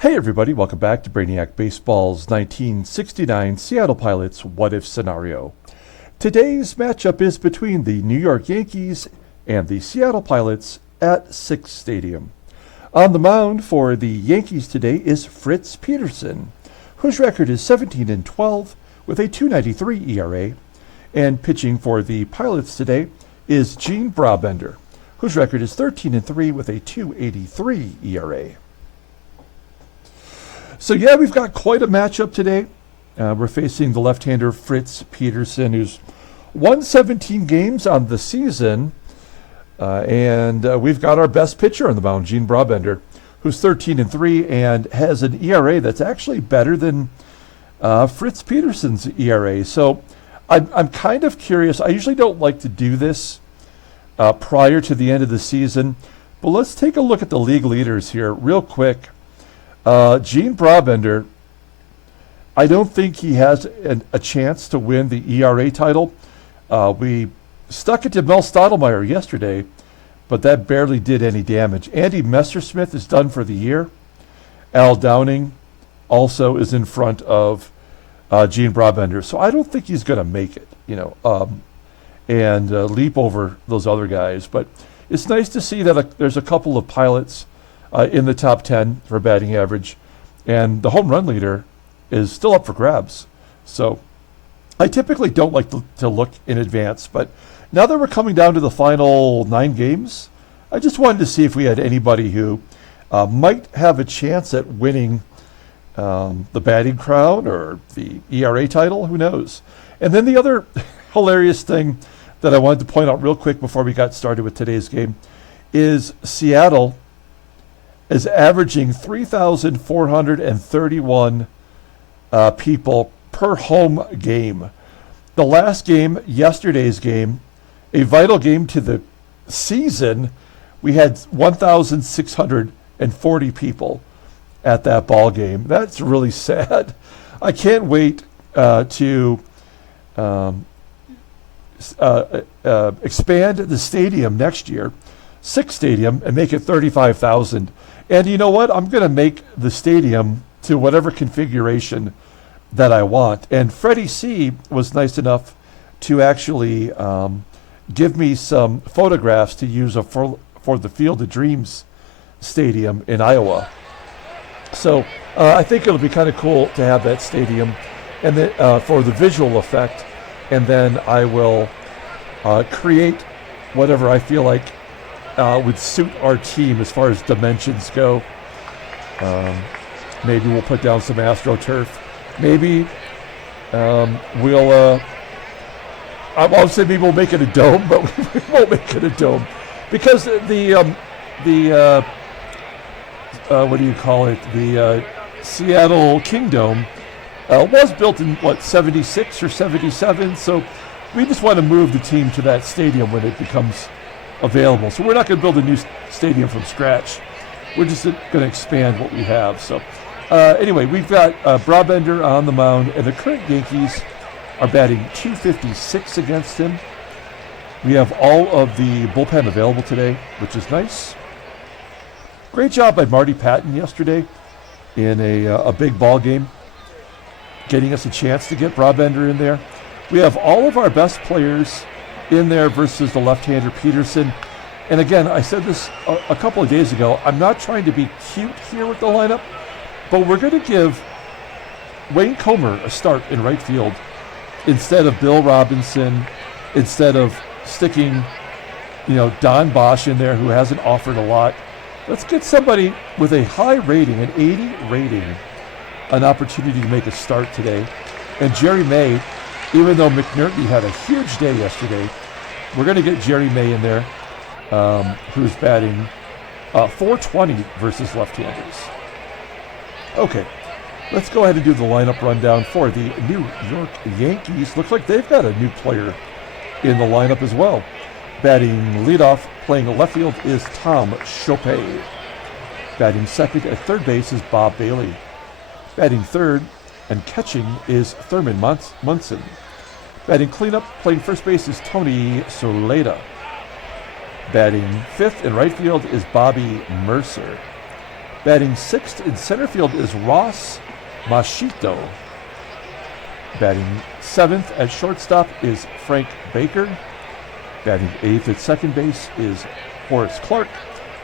Hey everybody, welcome back to Brainiac Baseball's 1969 Seattle Pilots What If Scenario. Today's matchup is between the New York Yankees and the Seattle Pilots at Sick's Stadium. On the mound for the Yankees today is Fritz Peterson, whose record is 17-12 with a .293 ERA, and pitching for the Pilots today is Gene Brabender, whose record is 13-3 with a .283 ERA. So yeah, we've got quite a matchup today. We're facing the left-hander Fritz Peterson, who's won 17 games on the season. And we've got our best pitcher on the mound, Gene Brabender, who's 13-3 and has an ERA that's actually better than Fritz Peterson's ERA. So I'm kind of curious. I usually don't like to do this prior to the end of the season. But let's take a look at the league leaders here real quick. Gene Brabender, I don't think he has a chance to win the ERA title. We stuck it to Mel Stottlemyre yesterday, but that barely did any damage. Andy Messersmith is done for the year. Al Downing also is in front of Gene Brabender, so I don't think he's going to make it, and leap over those other guys. But it's nice to see that there's a couple of pilots in the top 10 for batting average, and the home run leader is still up for grabs. So I typically don't like to look in advance, but now that we're coming down to the final 9 games, I just wanted to see if we had anybody who might have a chance at winning the batting crown or the ERA title. Who knows? And then the other hilarious thing that I wanted to point out real quick before we got started with today's game is Seattle is averaging 3,431 people per home game. The last game, yesterday's game, a vital game to the season, we had 1,640 people at that ball game. That's really sad. I can't wait to expand the stadium next year, Sick's Stadium, and make it 35,000. And you know what? I'm going to make the stadium to whatever configuration that I want. And Freddie C. was nice enough to actually give me some photographs to use for the Field of Dreams Stadium in Iowa. So I think it'll be kind of cool to have that stadium and then, for the visual effect. And then I will create whatever I feel like would suit our team as far as dimensions go. Maybe we'll put down some AstroTurf. Maybe I'll say maybe we'll make it a dome, but we won't make it a dome because the what do you call it? The Seattle Kingdom was built in 76 or 77. So we just want to move the team to that stadium when it becomes available. So we're not going to build a new stadium from scratch. We're just going to expand what we have. So anyway, we've got Brabender on the mound, and the current Yankees are batting .256 against him. We have all of the bullpen available today, which is nice. Great job by Marty Patton yesterday in a big ball game, getting us a chance to get Brabender in there. We have all of our best players in there versus the left-hander Peterson. And again, I said this a couple of days ago, I'm not trying to be cute here with the lineup, but we're going to give Wayne Comer a start in right field instead of Bill Robinson, instead of sticking, Don Bosch in there, who hasn't offered a lot. Let's get somebody with a high rating, an 80 rating, an opportunity to make a start today. And Jerry May, even though McNerney had a huge day yesterday, we're going to get Jerry May in there, who's batting .420 versus left-handers. Okay, let's go ahead and do the lineup rundown for the New York Yankees. Looks like they've got a new player in the lineup as well. Batting leadoff, playing left field, is Tom Shopay. Batting second at third base is Bob Bailey. Batting third and catching is Thurman MUNSON. Batting cleanup, playing first base, is Tony SOLAITA. Batting fifth in right field is Bobby MURCER. Batting sixth in center field is Ross MOSCHITTO. Batting seventh at shortstop is Frank Baker. Batting eighth at second base is Horace Clarke.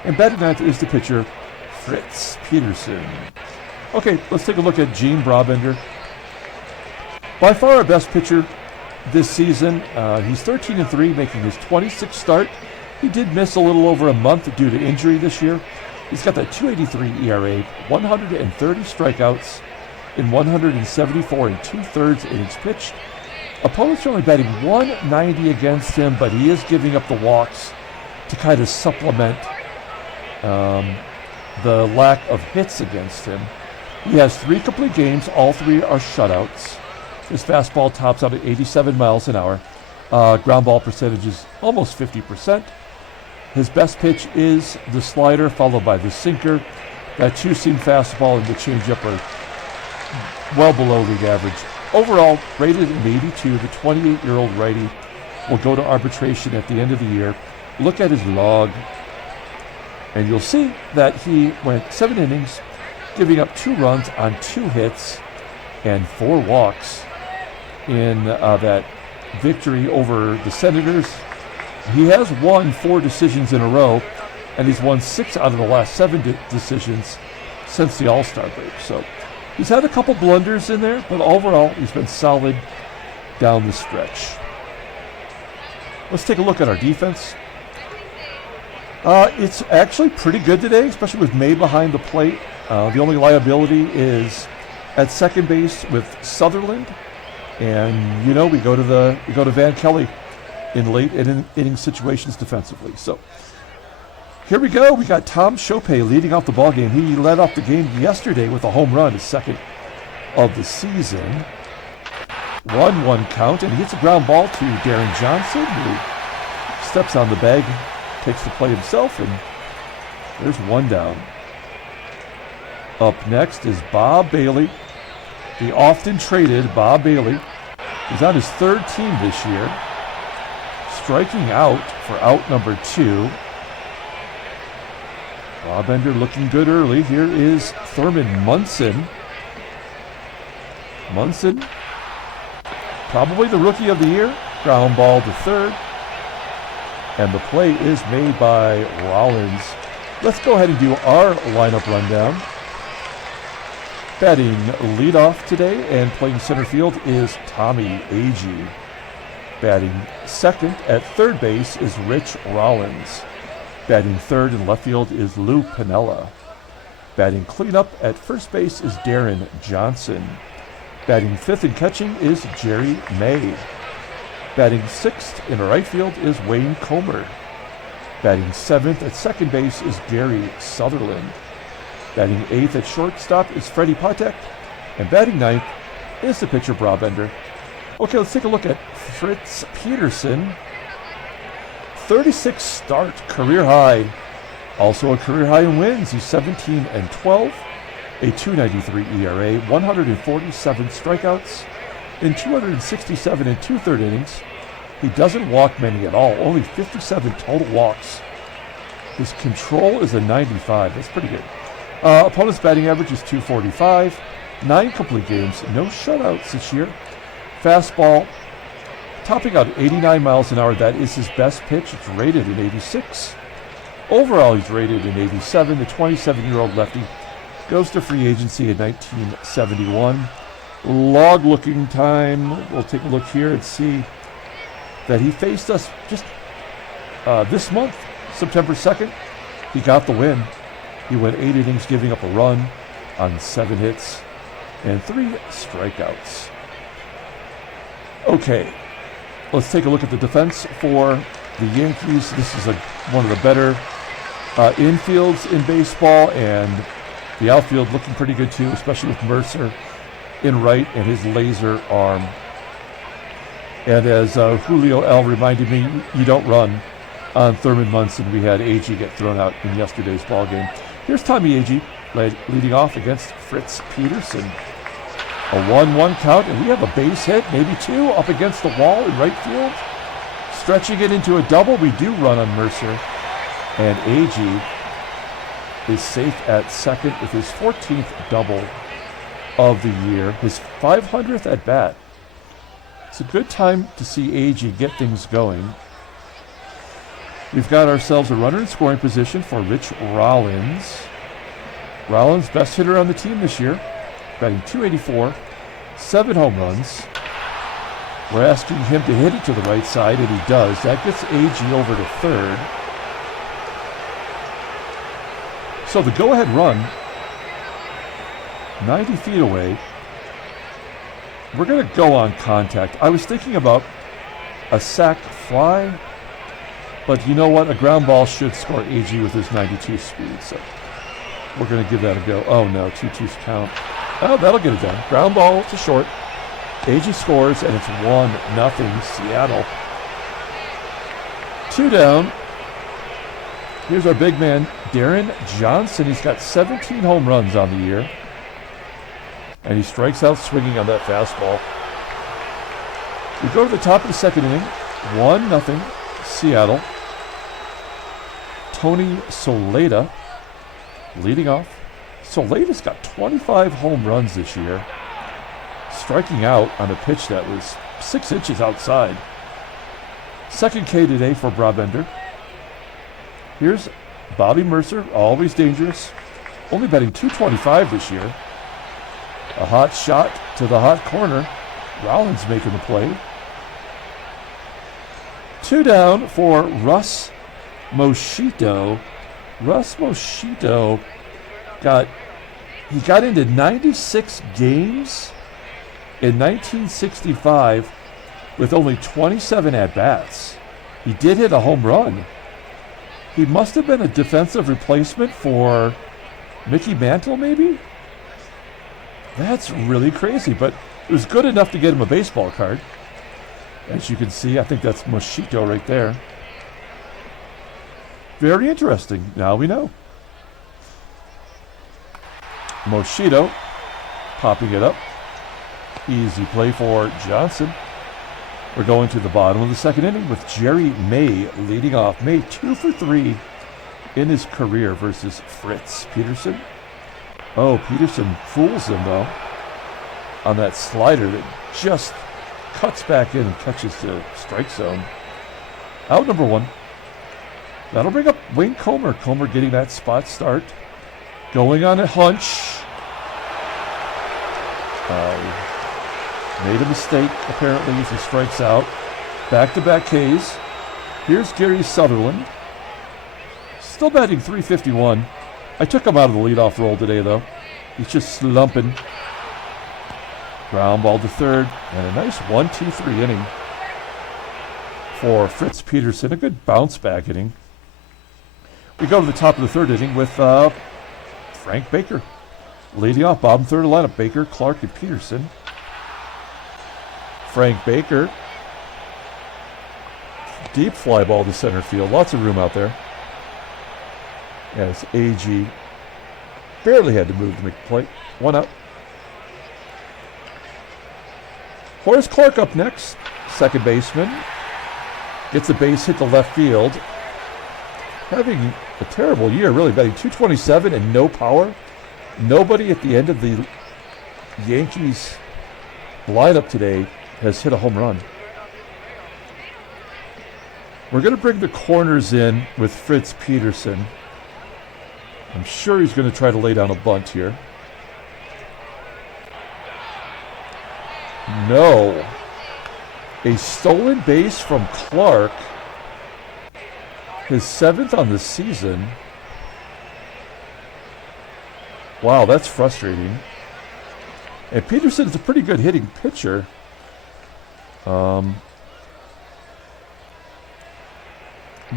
And batting ninth is the pitcher, Fritz Peterson. Okay, let's take a look at Gene Brabender. By far our best pitcher this season. He's 13-3, making his 26th start. He did miss a little over a month due to injury this year. He's got that 2.83 ERA, 130 strikeouts in 174 and 2/3 innings pitched. Opponents are only batting 190 against him, but he is giving up the walks to kind of supplement the lack of hits against him. He has 3 complete games. All 3 are shutouts. His fastball tops out at 87 miles an hour. Ground ball percentage is almost 50%. His best pitch is the slider, followed by the sinker. That 2-seam fastball and the changeup are well below league average. Overall, rated an 82, the 28-year-old righty will go to arbitration at the end of the year. Look at his log, and you'll see that he went 7 innings, giving up 2 runs on 2 hits and 4 walks in that victory over the Senators. He has won 4 decisions in a row, and he's won 6 out of the last 7 decisions since the All-Star break. So he's had a couple blunders in there, but overall he's been solid down the stretch. Let's take a look at our defense. It's actually pretty good today, especially with May behind the plate. The only liability is at second base with Sutherland, and we go to Van Kelly in late inning situations defensively. So here we go. We got Tom SHOPAY leading off the ball game. He led off the game yesterday with a home run, his second of the season. 1-1 count, and he hits a ground ball to Deron Johnson, who steps on the bag, takes the play himself, and there's 1 down. Up next is Bob Bailey, the often traded Bob Bailey. He's on his 3rd team this year, striking out for out number 2. Brabender looking good early. Here is Thurman MUNSON. MUNSON, probably the rookie of the year. Ground ball to third. And the play is made by Rollins. Let's go ahead and do our lineup rundown. Batting leadoff today and playing center field is Tommie AGEE. Batting second at third base is Rich Rollins. Batting third in left field is Lou Piniella. Batting cleanup at first base is Deron Johnson. Batting fifth and catching is Jerry May. Batting sixth in right field is Wayne Comer. Batting seventh at second base is Gary Sutherland. Batting eighth at shortstop is Freddie PATEK. And batting ninth is the pitcher Brabender. Okay, let's take a look at Fritz Peterson. 36 start, career high. Also a career high in wins. He's 17-12, a 2.93 ERA, 147 strikeouts in 267 and 2/3 innings. He doesn't walk many at all, only 57 total walks. His control is a 95. That's pretty good. Opponent's batting average is 245, 9 complete games, no shutouts this year. Fastball topping out 89 miles an hour. That is his best pitch. It's rated an 86. Overall, he's rated an 87. The 27-year-old lefty goes to free agency in 1971. Log looking time. We'll take a look here and see that he faced us just this month, September 2nd. He got the win. He went 8 innings, giving up a run on 7 hits and 3 strikeouts. Okay, let's take a look at the defense for the Yankees. This is one of the better infields in baseball, and the outfield looking pretty good too, especially with Mercer in right and his laser arm. And as Julio L. reminded me, you don't run on Thurman MUNSON. We had AGEE get thrown out in yesterday's ball game. Here's Tommie AGEE leading off against Fritz Peterson. A 1-1 count, and we have a base hit, maybe 2, up against the wall in right field. Stretching it into a double, we do run on Mercer. And AGEE is safe at second with his 14th double of the year, his 500th at bat. It's a good time to see AGEE get things going. We've got ourselves a runner in scoring position for Rich Rollins. Rollins, best hitter on the team this year, batting .284, 7 home runs. We're asking him to hit it to the right side, and he does. That gets AGEE over to third. So the go-ahead run, 90 feet away. We're going to go on contact. I was thinking about a sac fly, but you know what? A ground ball should score AGEE with his 92 speed, so we're going to give that a go. Oh no, 2-2's count. Oh, that'll get it done. Ground ball to short. AGEE scores, and it's 1-0 Seattle. 2 down. Here's our big man, Deron Johnson. He's got 17 home runs on the year. And he strikes out swinging on that fastball. We go to the top of the second inning. 1-0 Seattle. Tony Solaita leading off. Solaita's got 25 home runs this year, striking out on a pitch that was 6 inches outside. Second K today for Brabender. Here's Bobby Mercer, always dangerous, only batting .225 this year. A hot shot to the hot corner. Rollins making the play. 2 down for Russ MOSCHITTO. Russ MOSCHITTO got into 96 games in 1965 with only 27 at-bats. He did hit a home run. He must have been a defensive replacement for Mickey Mantle, maybe? That's really crazy, but it was good enough to get him a baseball card. As you can see, I think that's MOSCHITTO right there. Very interesting. Now we know. MOSCHITTO popping it up. Easy play for Johnson. We're going to the bottom of the second inning with Jerry May leading off. May 2 for 3 in his career versus Fritz. Peterson. Oh, Peterson fools him though on that slider that just cuts back in and catches the strike zone. Out number 1. That'll bring up Wayne Comer. Comer getting that spot start. Going on a hunch. Made a mistake, apparently, as he strikes out. Back-to-back Ks. Here's Gary Sutherland. Still batting .351. I took him out of the leadoff role today, though. He's just slumping. Ground ball to third. And a nice 1-2-3 inning for Fritz Peterson. A good bounce-back inning. We go to the top of the third inning with Frank Baker. Leading off, bottom third of the lineup. Baker, Clarke, and Peterson. Frank Baker. Deep fly ball to center field. Lots of room out there. As AGEE barely had to move to make the play. 1 out. Horace Clarke up next. Second baseman. Gets a base hit to left field. Having a terrible year, really. Batting .227 and no power. Nobody at the end of the Yankees lineup today has hit a home run. We're going to bring the corners in with Fritz Peterson. I'm sure he's going to try to lay down a bunt here. No. A stolen base from Clarke. His 7th on the season. Wow, that's frustrating. And Peterson is a pretty good hitting pitcher.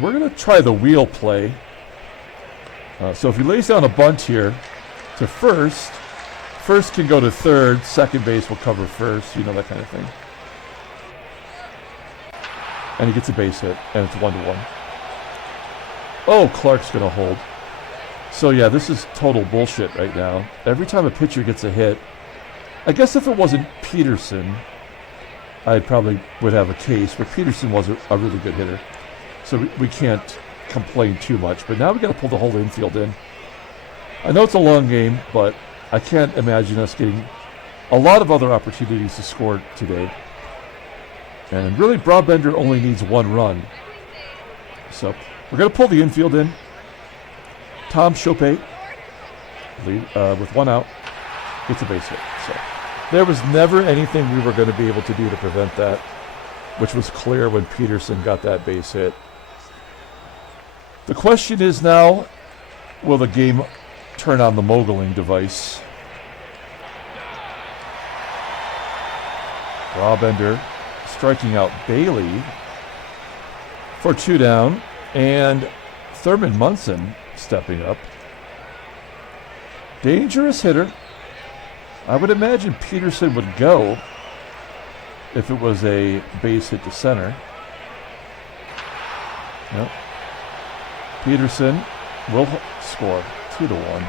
We're going to try the wheel play. So if he lays down a bunt here to first, first can go to third, second base will cover first, you know, that kind of thing. And he gets a base hit, and it's 1-1. Oh, Clarke's going to hold. So yeah, this is total bullshit right now. Every time a pitcher gets a hit, I guess if it wasn't Peterson, I probably would have a case, but Peterson was a really good hitter. So we can't complain too much. But now we got to pull the whole infield in. I know it's a long game, but I can't imagine us getting a lot of other opportunities to score today. And really, Brabender only needs one run. So we're going to pull the infield in. Tom SHOPAY, with one out, gets a base hit. So there was never anything we were going to be able to do to prevent that, which was clear when Peterson got that base hit. The question is now, will the game turn on the moguling device? Brabender striking out Bailey for 2 down, and Thurman MUNSON stepping up. Dangerous hitter. I would imagine Peterson would go if it was a base hit to center. Nope. Peterson will score 2-1.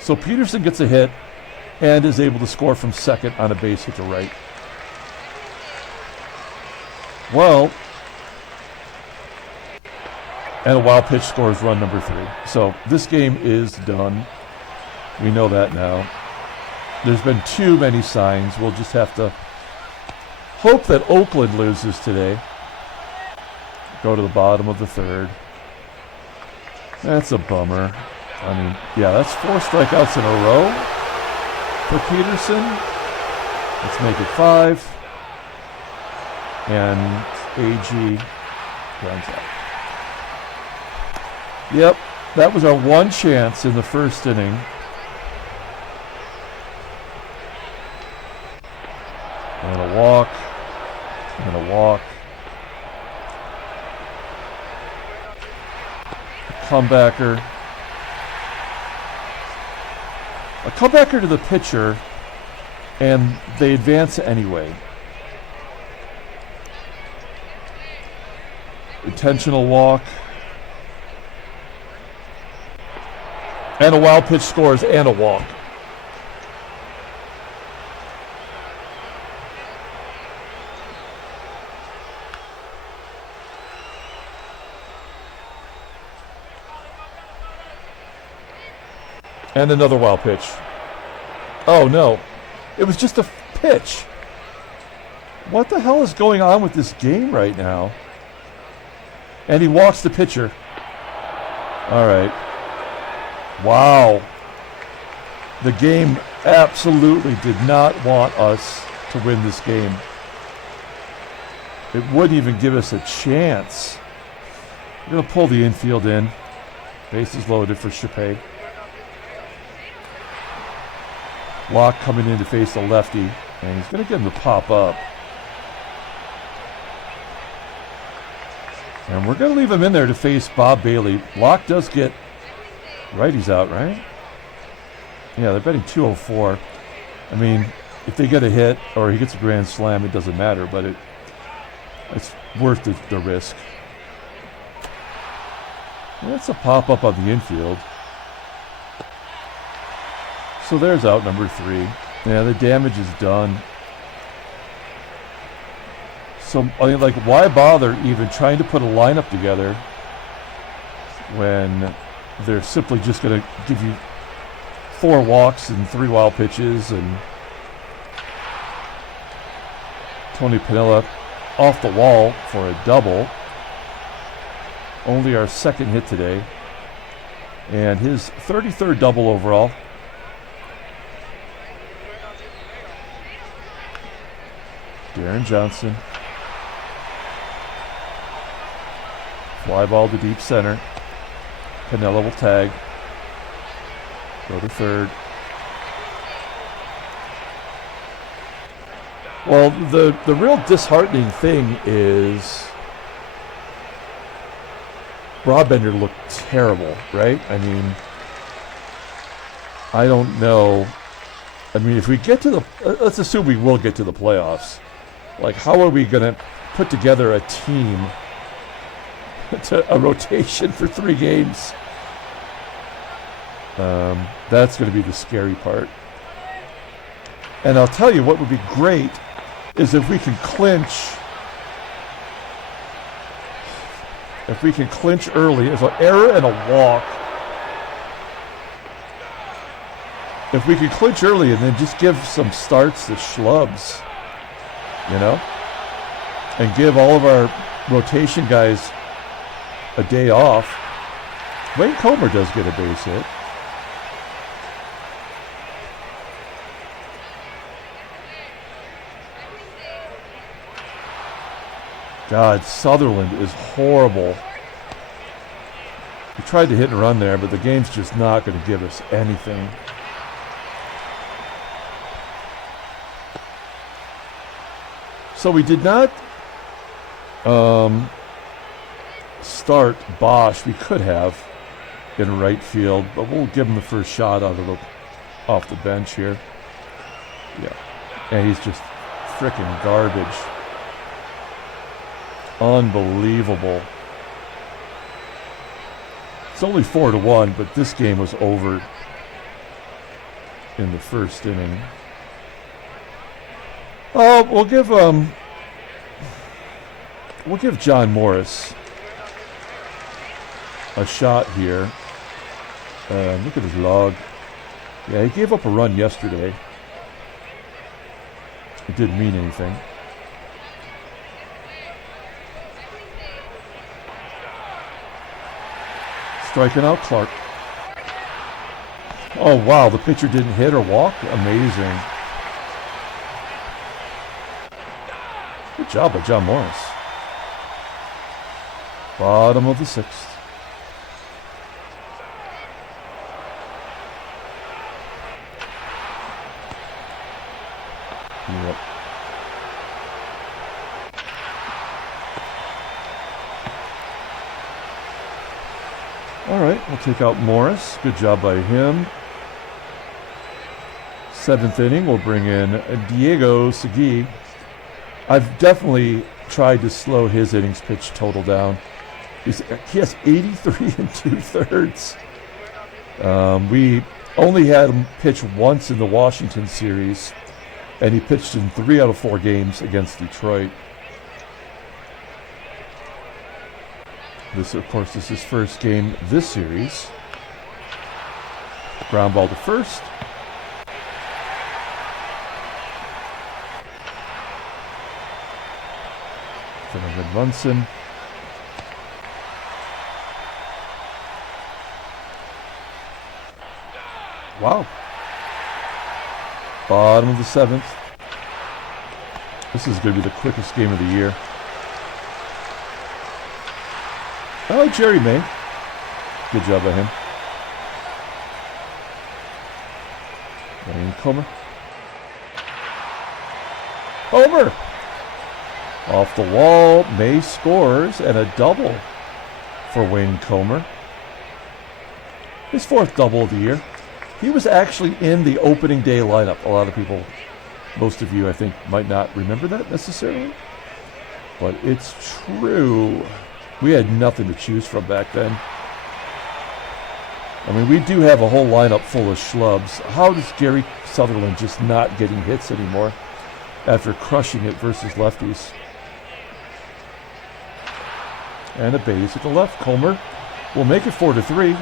So Peterson gets a hit and is able to score from second on a base hit to right. Well, and a wild pitch scores run number 3. So this game is done. We know that now. There's been too many signs. We'll just have to hope that Oakland loses today. Go to the bottom of the 3rd. That's a bummer. I mean, yeah, that's 4 strikeouts in a row for Peterson. Let's make it 5. And AGEE runs out. Yep, that was our one chance in the first inning. I'm going to walk. I'm going to walk. Comebacker. A comebacker to the pitcher, and they advance anyway. Intentional walk. And a wild pitch scores and a walk. And another wild pitch. Oh no, it was just a pitch. What the hell is going on with this game right now? And he walks the pitcher. All right. Wow. The game absolutely did not want us to win this game. It wouldn't even give us a chance. We're going to pull the infield in. Bases loaded for SHOPAY. Locke coming in to face the lefty, and he's going to get him to pop up. And we're going to leave him in there to face Bob Bailey. Locke does get righties out, right? Yeah, they're betting 204. I mean, if they get a hit or he gets a grand slam, it doesn't matter, but it's worth the risk. That's a pop-up on the infield. So there's out number 3. Yeah, the damage is done. So, I mean, like, why bother even trying to put a lineup together when they're simply just going to give you 4 walks and 3 wild pitches? And Tony PINIELLA off the wall for a double. Only our second hit today. And his 33rd double overall. Deron Johnson. Fly ball to deep center. PINIELLA will tag. Go to third. Well, the real disheartening thing is Brabender looked terrible, right? I mean, I don't know. I mean, if we get to the, let's assume we will get to the playoffs. Like, how are we going to put together a team, a rotation for 3 games? That's going to be the scary part. And I'll tell you what would be great is if we can clinch If we can clinch early, there's an error and a walk. If we can clinch early and then just give some starts to schlubs, you know, and give all of our rotation guys a day off. Wayne Comer does get a base hit. God, Sutherland is horrible. We tried to hit and run there, but the game's just not going to give us anything. So we did not start Bosch. We could have in right field, but we'll give him the first shot off the bench here. Yeah, and he's just freaking garbage. Unbelievable. It's only 4-1, but this game was over in the first inning. Oh, we'll give John Morris a shot here. Look at his log. Yeah, he gave up a run yesterday. It didn't mean anything. Striking out Clarke. Oh, wow, the pitcher didn't hit or walk? Amazing. Good job by John Morris. Bottom of the sixth. Yep. All right, we'll take out Morris. Good job by him. Seventh inning, we'll bring in Diego Segui. I've definitely tried to slow his innings pitch total down. He has 83 2/3. We only had him pitch once in the Washington series, and he pitched in 3 out of 4 games against Detroit. This, of course, is his first game this series. Ground ball to first. Thurman MUNSON. Wow. Bottom of the seventh. This is going to be the quickest game of the year. Oh, Jerry May. Good job by him. Wayne Comer. Homer! Off the wall, May scores, and a double for Wayne Comer. His 4th double of the year. He was actually in the opening day lineup. A lot of people, most of you, I think, might not remember that necessarily. But it's true. We had nothing to choose from back then. I mean, we do have a whole lineup full of schlubs. How does Gary Sutherland just not getting hits anymore after crushing it versus lefties? And a base at the left. Comer will make it 4-3.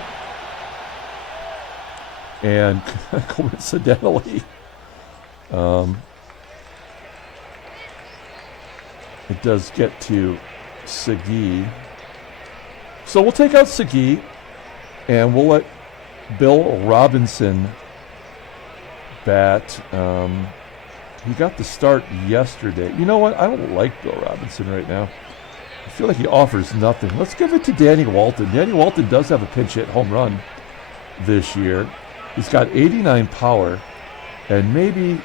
And coincidentally, it does get to Segui. So we'll take out Segui, and we'll let Bill Robinson bat. He got the start yesterday. You know what? I don't like Bill Robinson right now. I feel like he offers nothing. Let's give it to Danny Walton. Danny Walton does have a pinch hit home run this year. He's got 89 power, and maybe,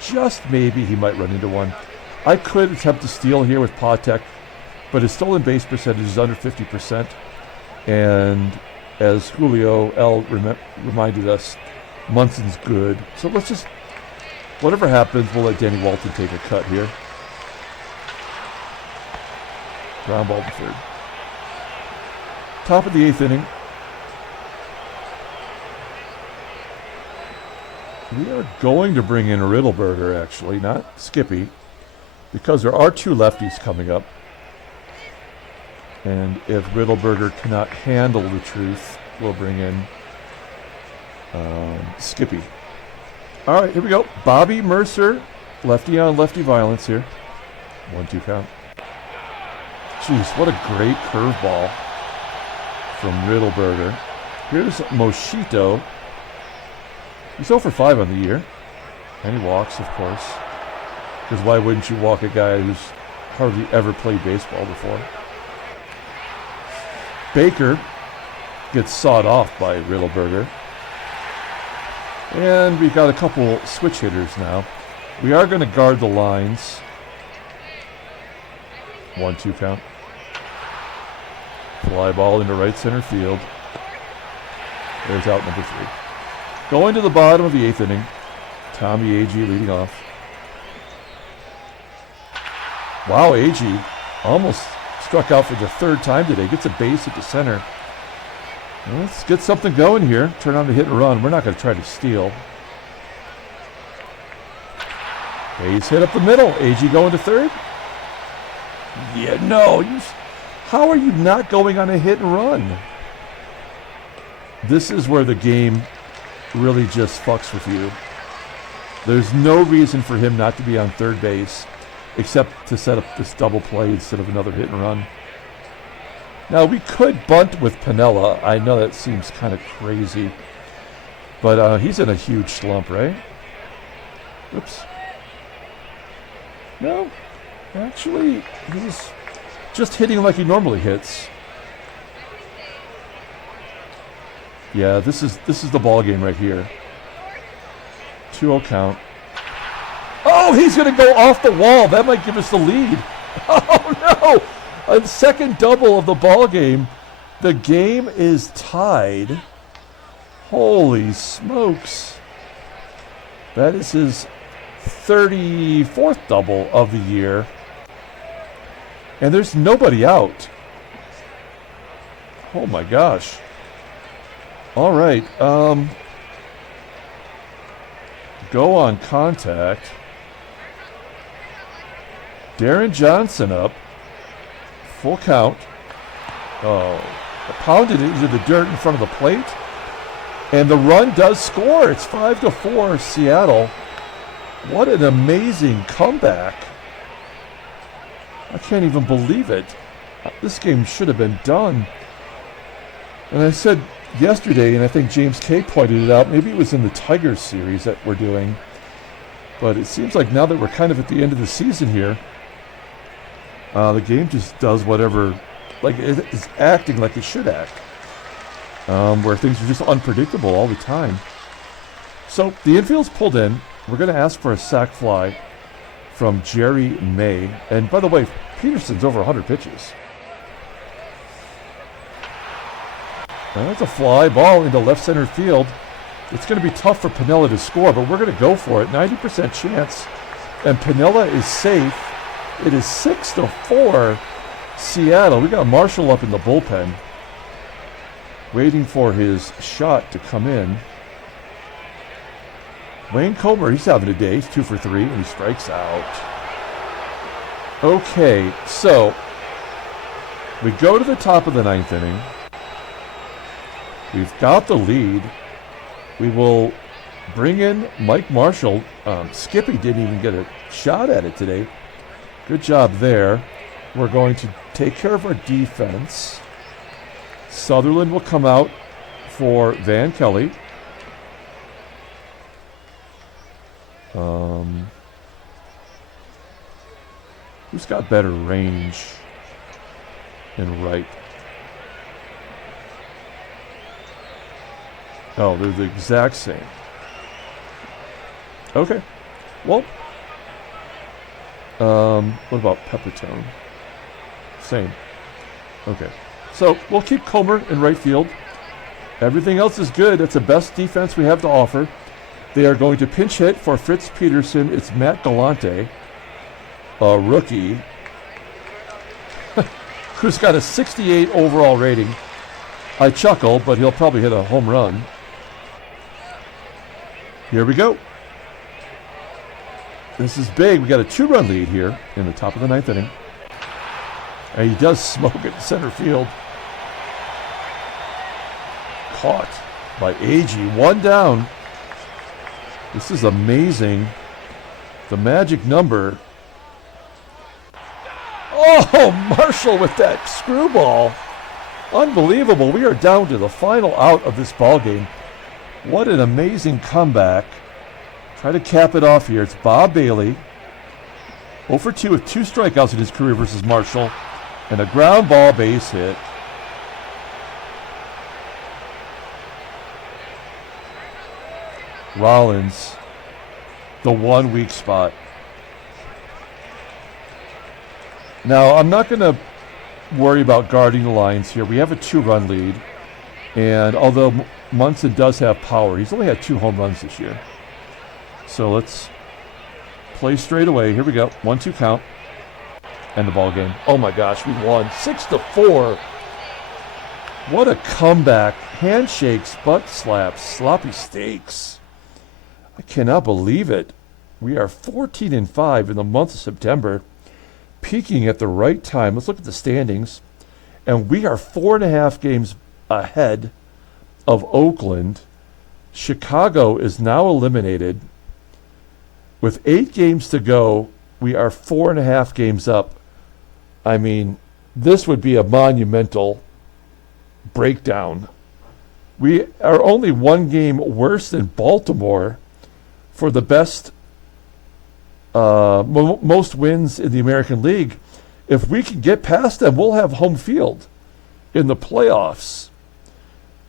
just maybe, he might run into one. I could attempt to steal here with PATEK, but his stolen base percentage is under 50%. And as Julio L. reminded us, Munson's good. So let's just, whatever happens, we'll let Danny Walton take a cut here. Ground ball to third. Top of the 8th inning. We are going to bring in Riddleberger, actually, not Skippy, because there are 2 lefties coming up. And if Riddleberger cannot handle the truth, we'll bring in Skippy. All right, here we go. Bobby Mercer, lefty on lefty violence here. 1-2 count. Jeez, what a great curveball from Riddleberger. Here's MOSCHITTO. He's 0 for 5 on the year. And he walks, of course. Because why wouldn't you walk a guy who's hardly ever played baseball before? Baker gets sawed off by Riddleberger. And we've got a couple switch hitters now. We are going to guard the lines. 1-2 count. Fly ball into right center field. There's out number 3. Going to the bottom of the 8th inning. Tommie AGEE leading off. Wow, AGEE almost struck out for the 3rd time today. Gets a base at the center. Well, let's get something going here. Turn on the hit and run. We're not going to try to steal. Base hit up the middle. AGEE going to 3rd. Yeah, no. How are you not going on a hit and run? This is where the game really just fucks with you. There's no reason for him not to be on 3rd base except to set up this double play instead of another hit and run. Now, we could bunt with PINIELLA. I know that seems kind of crazy. But he's in a huge slump, right? Oops. No. Actually, he's just hitting like he normally hits. Yeah, this is the ball game right here. 2-0 count. Oh, he's going to go off the wall. That might give us the lead. Oh, no. A second double of the ball game. The game is tied. Holy smokes. That is his 34th double of the year. And there's nobody out. Oh, my gosh. All right. Go on contact. Deron Johnson up. Full count. Oh, pounded it into the dirt in front of the plate. And the run does score. It's 5-4 Seattle. What an amazing comeback. I can't even believe it. This game should have been done. And I said yesterday, and I think James K pointed it out, maybe it was in the Tigers series that we're doing. But it seems like now that we're kind of at the end of the season here, the game just does whatever, like it is acting like it should act, where things are just unpredictable all the time. So the infield's pulled in. We're going to ask for a sac fly from Jerry May. And by the way, Peterson's over 100 pitches. And that's a fly ball into left center field. It's going to be tough for PINIELLA to score, but we're going to go for it. 90% chance. And PINIELLA is safe. It is 6-4 Seattle. We got Marshall up in the bullpen, waiting for his shot to come in. Wayne Comer, he's having a day. He's 2 for 3, and he strikes out. Okay, so we go to the top of the 9th inning. We've got the lead. We will bring in Mike Marshall. Skippy didn't even get a shot at it today. Good job there. We're going to take care of our defense. Sutherland will come out for Van Kelly. Who's got better range in right? Oh, they're the exact same. Okay. Well, what about Peppertone? Same. Okay. So we'll keep Comer in right field. Everything else is good. That's the best defense we have to offer. They are going to pinch hit for Fritz Peterson. It's Matt Galante, a rookie, who's got a 68 overall rating. I chuckle, but he'll probably hit a home run. Here we go. This is big. We got a 2-run lead here in the top of the 9th inning. And he does smoke it center field. Caught by AGEE. One down. This is amazing. The magic number. Oh, Marshall with that screwball. Unbelievable. We are down to the final out of this ball game. What an amazing comeback. Try to cap it off here. It's Bob Bailey. 0 for 2 with 2 strikeouts in his career versus Marshall. And a ground ball base hit. Rollins, the 1 weak spot. Now, I'm not going to worry about guarding the lines here. We have a 2-run lead. And although Munson does have power, he's only had 2 home runs this year. So let's play straight away. Here we go. 1-2 count. End the ball game. Oh my gosh, we won 6-4. What a comeback. Handshakes, butt slaps, sloppy steaks. I cannot believe it. We are 14-5 in the month of September, peaking at the right time. Let's look at the standings. And we are 4.5 games ahead of Oakland. Chicago is now eliminated. With 8 games to go, we are 4.5 games up. I mean, this would be a monumental breakdown. We are only 1 game worse than Baltimore for the best, most wins in the American League. If we can get past them, we'll have home field in the playoffs.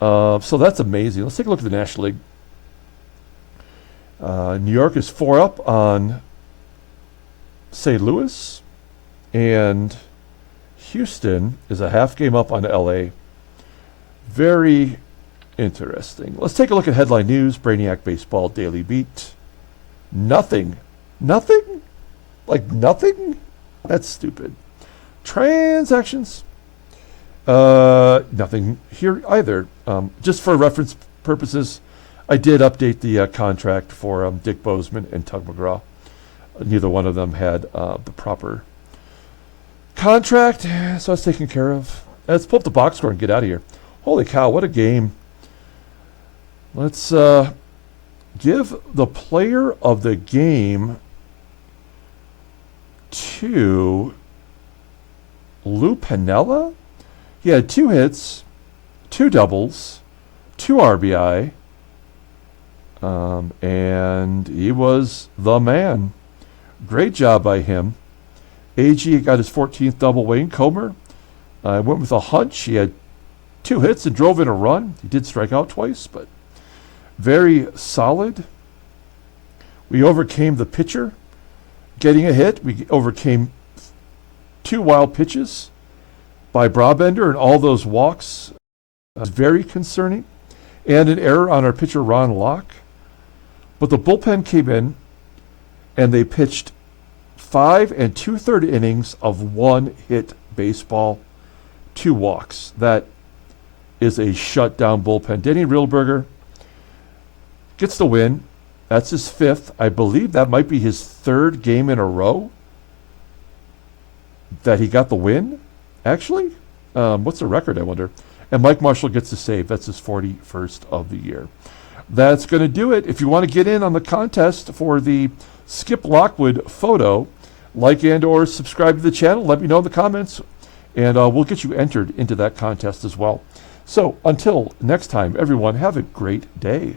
So that's amazing. Let's take a look at the National League. New York is 4 up on St. Louis, and Houston is a half game up on LA. Very interesting. Let's take a look at headline news. Brainiac Baseball Daily Beat. Nothing. Nothing? Like nothing? That's stupid. Transactions. Nothing here either. Just for reference purposes, I did update the contract for Dick Bozeman and Tug McGraw. Neither one of them had the proper contract, so it's taken care of. Let's pull up the box score and get out of here. Holy cow, what a game. Let's give the player of the game to Lou Piniella. He had 2 hits, 2 doubles, 2 RBI, and he was the man. Great job by him. AGEE got his 14th double. Wayne Comer went with a hunch. He had 2 hits and drove in a run. He did strike out twice, but very solid. We overcame the pitcher getting a hit. We overcame 2 wild pitches by Brabender, and all those walks was very concerning. And an error on our pitcher, Ron Locke. But the bullpen came in, and they pitched 5 2/3 innings of 1-hit baseball, 2 walks. That is a shutdown bullpen. Denny Reelberger gets the win. That's his 5th. I believe that might be his 3rd game in a row that he got the win, actually. What's the record, I wonder? And Mike Marshall gets the save. That's his 41st of the year. That's going to do it. If you want to get in on the contest for the Skip Lockwood photo, like and or subscribe to the channel. Let me know in the comments, and we'll get you entered into that contest as well. So until next time, everyone, have a great day.